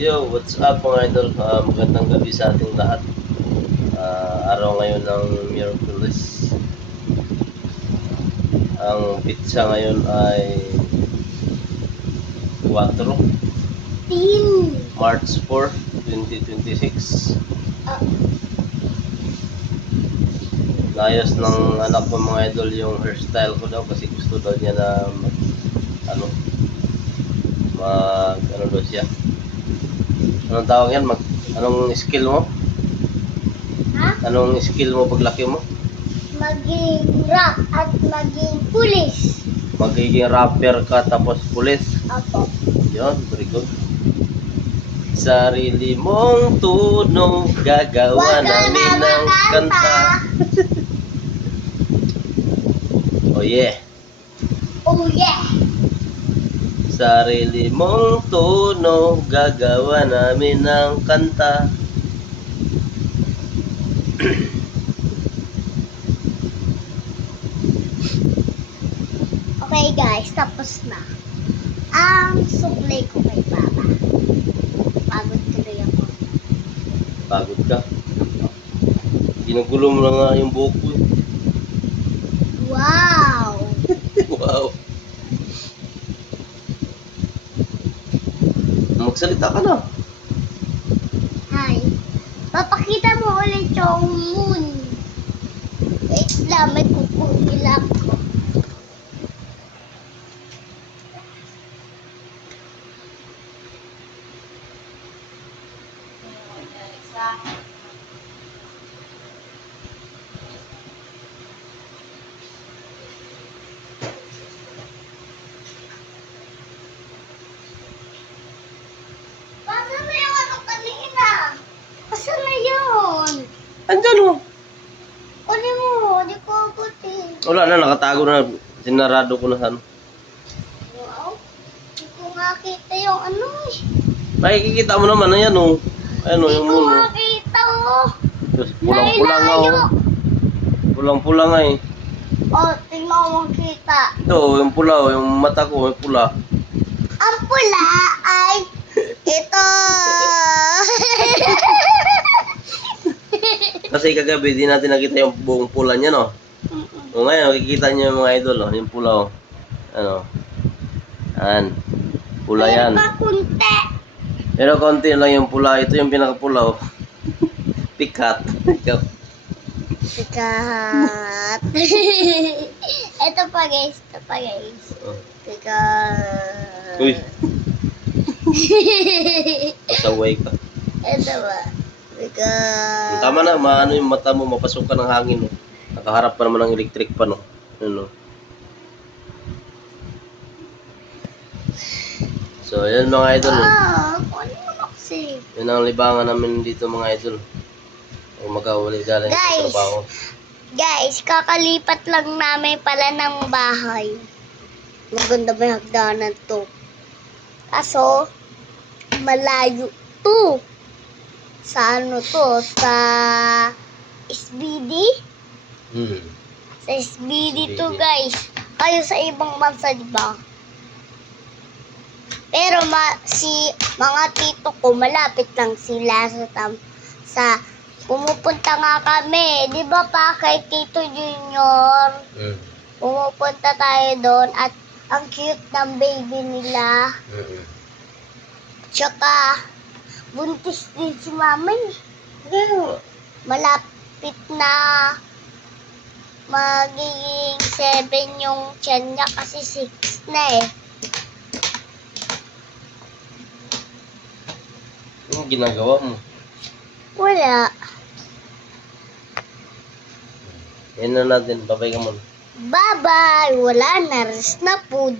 Yo, what's up mga idol? Magandang gabi sa ating lahat. Araw ngayon ng Miyerkules. Ang pizza ngayon ay 4, March 4, 2026. Nayos ng anak ko mga idol yung hairstyle ko daw kasi gusto daw niya na ano daw siya. Anong tawag yan? Anong skill mo? Ha? Anong skill mo paglaki mo? Maging rap at maging pulis. Magiging rapper ka tapos pulis. Apo. Yun, very good. Sarili mong tunog, gagawa Wag ka namin na ng makanta. kanta. Oh yeah. Oh yeah. Sarili mong tunog, gagawa namin ng kanta. Okay guys, tapos na. Ang suklay ko kay Papa. Pagod tuloy ako. Pagod ka. Ginugulo mo na nga yung buhok ko. Wow! Wow. Magsalita ka na. Hi. Papakita mo ulit yung moon. Wait lang, may kukungilap ko. Pasan na yung ano kanina? Pasan na yun? Andyan o. Kunin mo, di ko abutin. Wala na, nakatago na. Sinarado ko na sa ano. Wow. Di ko makita yung ano eh. Makikita mo naman, ayan o. Ayan o, Di yung ko mulo. makita oh. Diyos, pulang-pula nga o. Nailayo. Pulang-pula nga eh. Oh, tingnan mo makita. Ito, yung pula o, yung mata ko, may pula. Ang pula ay ito. Kasi kagabi, di natin nakita yung buong pula niya, no? O ngayon, makikita niyo yung mga idol, oh, yung pula, oh. Ano? Yan. Pula yan. May pakunti. Pero konti lang yung pula. Ito yung pinakapula, oh. Pikat. Ikaw. Sikat. Ito pa guys. Ito pa guys. Oh. Sikat. Uy. Pasaway ka. Ito ba? Sikat. Tama na, maano yung mata mo, mapasok ka ng hangin, oh. Nakaharap pa naman ng electric pan, oh. Yun, oh. So, yan mga idol, oh. Kunin mo kasi. Yun ang libangan namin dito mga idol. Kung magkawali galing sa Guys. trabaho. Guys, kakalipat lang namin pala ng bahay. Maganda ba yung hagdanan to? Kaso, malayo to. Sa ano to? Sa SBD? Sa SBD to guys. Kayo sa ibang bansa, di ba? Pero mga tito ko, malapit lang sila sa pumupunta nga kami. Di ba pa kay Tito Junior? Pumupunta tayo doon at ang cute ng baby nila. Tsaka, buntis din si mama eh. Malapit na magiging 7 yung tiyan niya kasi 6 na eh. Anong ginagawa mo? Wala. Yan na natin, babay ka muna. Bye-bye! Wala na, rest na food.